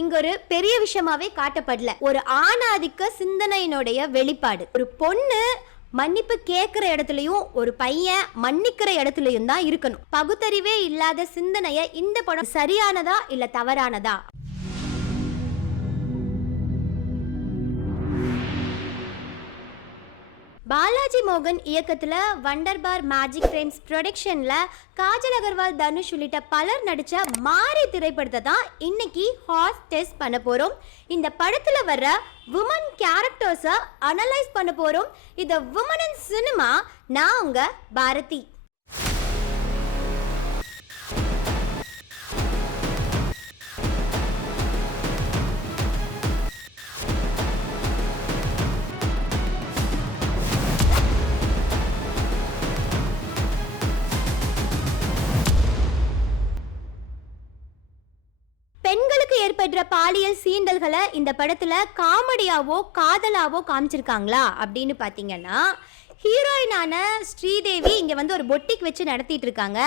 இங்க ஒரு பெரிய விஷயமாவே காட்டப்படல. ஒரு ஆணாதிக்க சிந்தனையினுடைய வெளிப்பாடு. ஒரு பொண்ணு மன்னிப்பு கேட்கிற இடத்துலயும் ஒரு பையன் மன்னிக்கிற இடத்துலயும் தான் இருக்கணும். பகுத்தறிவே இல்லாத சிந்தனைய இந்த படம் சரியானதா இல்ல தவறானதா? பாலாஜி மோகன் இயக்கத்துல வண்டர்பார் மேஜிக் ஃப்ரேம்ஸ் ப்ரொடக்ஷன்ல காஜல் அகர்வால், தனுஷ் உள்ளிட்ட பலர் நடிச்ச மாரி திரைப்படத்தை தான் இன்னைக்கு ஹாட் டெஸ்ட் பண்ண போறோம். இந்த படத்துல வர்ற வுமன் கேரக்டர்ஸை அனலைஸ் பண்ண போறோம். இது வுமன் இன் சினிமா. நான் உங்க பாரதி. பெண்களுக்கு ஏற்படுற பாலியல் சீண்டல்களை இந்த படத்துல காமெடியாவோ காதலாவோ காமிச்சிருக்காங்களா அப்படின்னு பார்த்தீங்கன்னா, ஹீரோயினான ஸ்ரீதேவி இங்க வந்து ஒரு பொட்டிக் வச்சு நடத்திட்டு இருக்காங்க.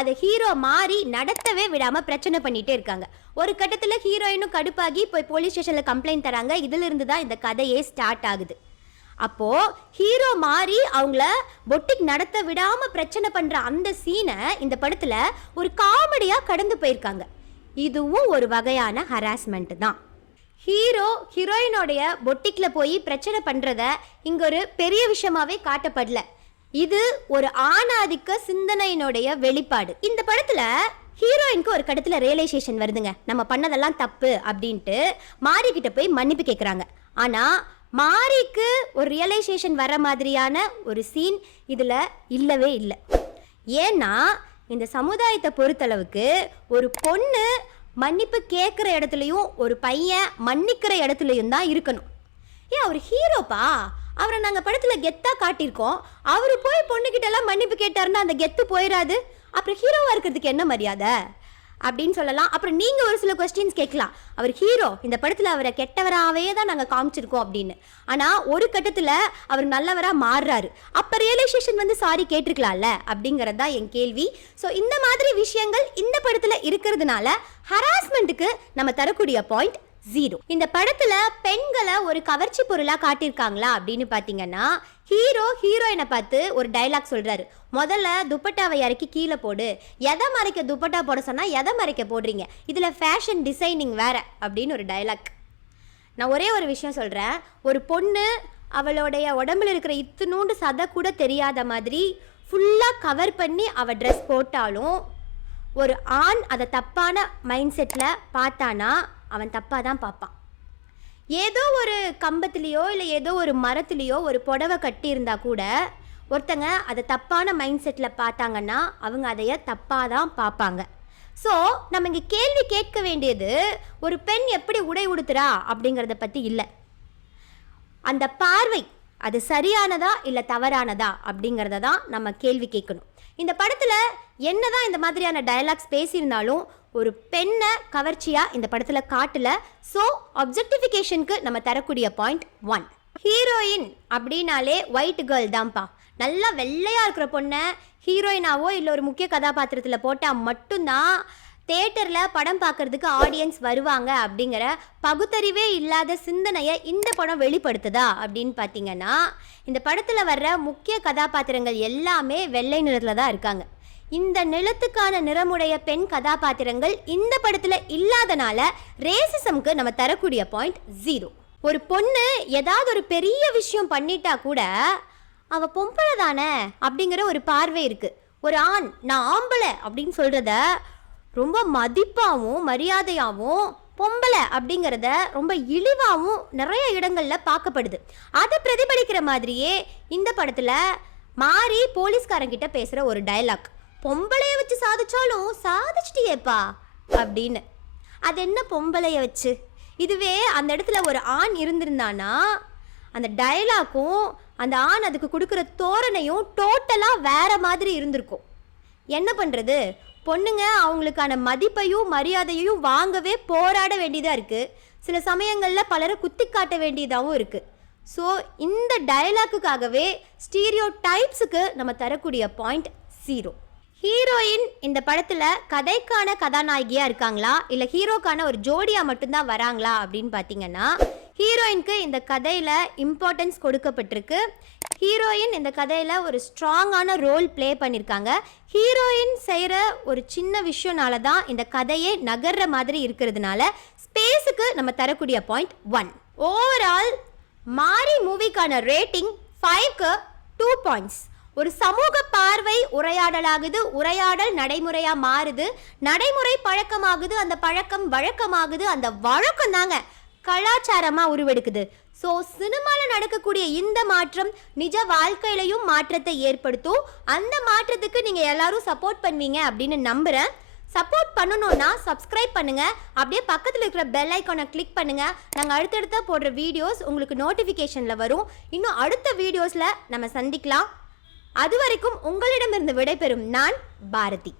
அதை ஹீரோ மாறி நடத்தவே விடாம பிரச்சனை பண்ணிட்டே இருக்காங்க. ஒரு கட்டத்துல ஹீரோயினும் கடுப்பாகி போய் போலீஸ் ஸ்டேஷன்ல கம்ப்ளைண்ட் தராங்க. இதுல இருந்து தான் இந்த கதையே ஸ்டார்ட் ஆகுது. அப்போ ஹீரோ மாறி அவங்கள பொட்டிக் நடத்த விடாம பிரச்சனை பண்ற அந்த சீனை இந்த படத்துல ஒரு காமெடியா கடந்து போயிருக்காங்க. இதுவும் ஒரு வகையான ஹராஸ்மெண்ட் தான். ஹீரோ ஹீரோயினோடைய பொட்டிக்ல போய் பிரச்சனை பண்றத இங்க ஒரு பெரிய விஷயமாவே காட்டப்படல. இது ஒரு ஆணாதிக்க சிந்தனையினுடைய வெளிப்பாடு. இந்த படத்துல ஹீரோயினுக்கு ஒரு கடத்துல ரியலைசேஷன் வருதுங்க, நம்ம பண்ணதெல்லாம் தப்பு அப்படின்ட்டு மாரிக்கிட்ட போய் மன்னிப்பு கேட்குறாங்க. ஆனா மாரிக்கு ஒரு ரியலைசேஷன் வர மாதிரியான ஒரு சீன் இதுல இல்லவே இல்லை. ஏன்னா இந்த சமுதாயத்தை பொறுத்தளவுக்கு ஒரு பொண்ணு மன்னிப்பு கேட்குற இடத்துலையும் ஒரு பையன் மன்னிக்கிற இடத்துலையும் தான் இருக்கணும். ஏன் அவர் ஹீரோப்பா, அவரை நாங்கள் படத்தில் கெத்தாக காட்டியிருக்கோம். அவர் போய் பொண்ணுக்கிட்டலாம் மன்னிப்பு கேட்டாருன்னா அந்த கெத்து போயிடாது. அப்புறம் ஹீரோவாக இருக்கிறதுக்கு என்ன மரியாதை அப்படின்னு சொல்லலாம். அப்புறம் நீங்கள் ஒரு சில கொஸ்டின்ஸ் கேட்கலாம், அவர் ஹீரோ, இந்த படத்தில் அவரை கெட்டவராகவே தான் நாங்கள் காமிச்சிருக்கோம் அப்படின்னு. ஆனால் ஒரு கட்டத்தில் அவர் நல்லவராக மாறுறாரு. அப்போ ரியலைசேஷன் வந்து சாரி கேட்டிருக்கலாம்ல அப்படிங்கிறது தான் என் கேள்வி. ஸோ இந்த மாதிரி விஷயங்கள் இந்த படத்தில் இருக்கிறதுனால ஹராஸ்மெண்ட்டுக்கு நம்ம தரக்கூடிய பாயிண்ட் 0. இந்த படத்துல பெண்களை ஒரு கவர்ச்சி பொருளா காட்டியிருக்காங்களா அப்படின்னு பாத்தீங்கன்னா, ஹீரோ ஹீரோயினை பார்த்து ஒரு டைலாக் சொல்றாரு, முதல்ல துப்பட்டாவை இறக்கி கீழே போடு. எதை மறைக்க துப்பட்டா போட சொன்னா எதை மறைக்க போடுறீங்க, இதுல ஃபேஷன் டிசைனிங் வேற அப்படின்னு ஒரு டைலாக். நான் ஒரே ஒரு விஷயம் சொல்றேன், ஒரு பொண்ணு அவளுடைய உடம்புல இருக்கிற இத்தினூண்டு சதை கூட தெரியாத மாதிரி ஃபுல்லா கவர் பண்ணி அவ ட்ரெஸ் போட்டாலும் ஒரு ஆண் அதை தப்பான மைண்ட் செட்டில் பார்த்தானா அவன் தப்பாக தான் பார்ப்பான். ஏதோ ஒரு கம்பத்துலேயோ இல்லை ஏதோ ஒரு மரத்துலேயோ ஒரு புடவை கட்டியிருந்தா கூட ஒருத்தங்க அதை தப்பான மைண்ட் செட்டில் பார்த்தாங்கன்னா அவங்க அதைய தப்பாக தான் பார்ப்பாங்க. ஸோ நம்ம இங்கே கேள்வி கேட்க வேண்டியது ஒரு பெண் எப்படி உடை உடுத்துறா அப்படிங்கிறத பற்றி இல்லை, அந்த பார்வை அது சரியானதா இல்லை தவறானதா அப்படிங்கிறத தான் நம்ம கேள்வி கேட்கணும். இந்த படத்தில் என்னதான் இந்த மாதிரியான டயலாக்ஸ் பேசியிருந்தாலும் ஒரு பெண்ணை கவர்ச்சியாக இந்த படத்தில் காட்டல. ஸோ அப்ஜெக்டிஃபிகேஷனுக்கு நம்ம தரக்கூடிய பாயிண்ட் 1. ஹீரோயின் அப்படின்னாலே ஒயிட் கேர்ள் தான்ப்பா. நல்லா வெள்ளையாக இருக்கிற பொண்ணை ஹீரோயினாவோ இல்லை ஒரு முக்கிய கதாபாத்திரத்தில் போட்டால் மட்டும்தான் தேட்டரில் படம் பார்க்கறதுக்கு ஆடியன்ஸ் வருவாங்க அப்படிங்கிற பகுத்தறிவே இல்லாத சிந்தனையை இந்த படம் வெளிப்படுத்துதா அப்படின்னு பார்த்தீங்கன்னா, இந்த படத்தில் வர்ற முக்கிய கதாபாத்திரங்கள் எல்லாமே வெள்ளை நிறத்தில் தான் இருக்காங்க. இந்த நிலத்துக்கான நிறமுடைய பெண் கதாபாத்திரங்கள் இந்த படத்தில் இல்லாதனால ரேசிசம்க்கு நம்ம தரக்கூடிய பாயிண்ட் 0. ஒரு பொண்ணு ஏதாவது ஒரு பெரிய விஷயம் பண்ணிட்டா கூட அவ பொம்பளை தானே அப்படிங்கிற ஒரு பார்வை இருக்கு. ஒரு ஆண் நான் ஆம்பளை அப்படின்னு சொல்றத ரொம்ப மதிப்பாகவும் மரியாதையாகவும், பொம்பளை அப்படிங்கிறத ரொம்ப இழிவாகவும் நிறைய இடங்களில் பார்க்கப்படுது. அதை பிரதிபலிக்கிற மாதிரியே இந்த படத்தில் மாறி போலீஸ்காரங்கிட்ட பேசுகிற ஒரு டைலாக், பொம்பளைய வச்சு சாதிச்சாலும் சாதிச்சிட்டியேப்பா அப்படின்னு. அது என்ன பொம்பளைய வச்சு? இதுவே அந்த இடத்துல ஒரு ஆண் இருந்திருந்தானா அந்த டைலாக்கும் அந்த ஆண் அதுக்கு கொடுக்குற தோரணையும் டோட்டலாக வேற மாதிரி இருந்திருக்கும். என்ன பண்ணுறது, பொண்ணுங்க அவங்களுக்கான மதிப்பையும் மரியாதையையும் வாங்கவே போராட வேண்டியதாக இருக்குது. சில சமயங்களில் பலரை குத்தி காட்ட வேண்டியதாகவும் இருக்குது. ஸோ இந்த டயலாக்குக்காகவே ஸ்டீரியோ டைப்ஸுக்கு நம்ம தரக்கூடிய பாயிண்ட் 0. ஹீரோயின் இந்த படத்துல கதைக்கான கதாநாயகியா இருக்காங்களா இல்ல ஹீரோக்கான ஒரு ஜோடியா மட்டும்தான் வராங்களா அப்படின்னு பாத்தீங்கன்னா, ஹீரோயினுக்கு இந்த கதையில இம்பார்ட்டன்ஸ் கொடுக்கப்பட்டிருக்கு. ஹீரோயின் இந்த கதையில ஒரு ஸ்ட்ராங்கான ரோல் ப்ளே பண்ணியிருக்காங்க. ஹீரோயின் செய்கிற ஒரு சின்ன விஷயம்னால தான் இந்த கதையே நகர்ற மாதிரி இருக்கிறதுனால ஸ்பேஸுக்கு நம்ம தரக்கூடிய பாயிண்ட் 1. ஓவரால் மாரி மூவிக்கான ரேட்டிங் 5க்கு 2 பாயிண்ட்ஸ். ஒரு சமூக பார்வை உரையாடலாகுது, உரையாடல் நடைமுறையா மாறுது, நடைமுறை பழக்கமாகுது, அந்த பழக்கம் வழக்கமாகுது, அந்த வழக்கம் தாங்க கலாச்சாரமா உருவெடுக்குது. ஸோ சினிமாவில் நடக்கக்கூடிய இந்த மாற்றம் நிஜ வாழ்க்கையிலையும் மாற்றத்தை ஏற்படுத்தும். அந்த மாற்றத்துக்கு நீங்கள் எல்லாரும் சப்போர்ட் பண்ணுவீங்க அப்படின்னு நம்புகிறேன். சப்போர்ட் பண்ணணும்னா சப்ஸ்கிரைப் பண்ணுங்க, அப்படியே பக்கத்தில் இருக்கிற பெல் ஐக்கானை கிளிக் பண்ணுங்க. நாங்கள் அடுத்தடுத்த போடுற வீடியோஸ் உங்களுக்கு நோட்டிஃபிகேஷனில் வரும். இன்னும் அடுத்த வீடியோஸில் நம்ம சந்திக்கலாம். அது வரைக்கும் உங்களிடமிருந்து விடைபெறும் நான் பாரதி.